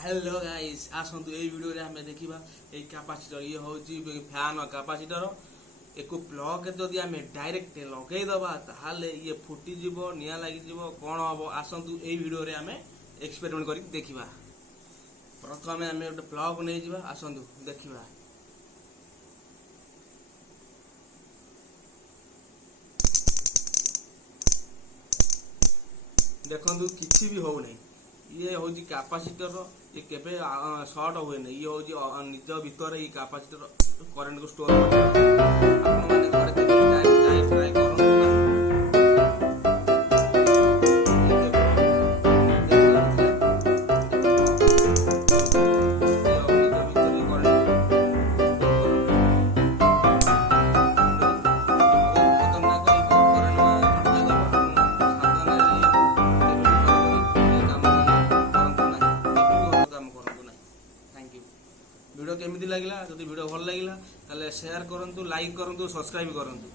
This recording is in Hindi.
हेलो गाइस आसतु ये वीडियो रे हमें देखिबा ए कैपेसिटर ये होची फैन कैपेसिटर एको प्लग जदि हमें डायरेक्ट लगेई दबा ताहाले ये फुटी जीवो निया लागि जीवो कोन हबो आसतु ए वीडियो रे हमें एक्सपेरिमेंट करी देखिबा। प्रथमे हमें एक प्लग नै जीवा आसतु देखिबा। देखंतु किछि भी हो नै ये हूँ कैपेसिटर ये केबे शॉर्ट हुए नहीं ये हूँ निज भीतर ये कैपेसिटर करंट को स्टोर वीडियो केमिति लागिला जदि वीडियो भल लागिला ताले शेयर करंतु लाइक करंतु सब्सक्राइब करंतु।